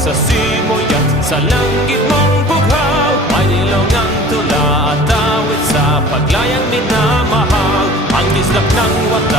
sa simoy at sa langit mong bughaw. May nilaw ng tula at awit sa paglayang minamahal. Ang kislap ng watak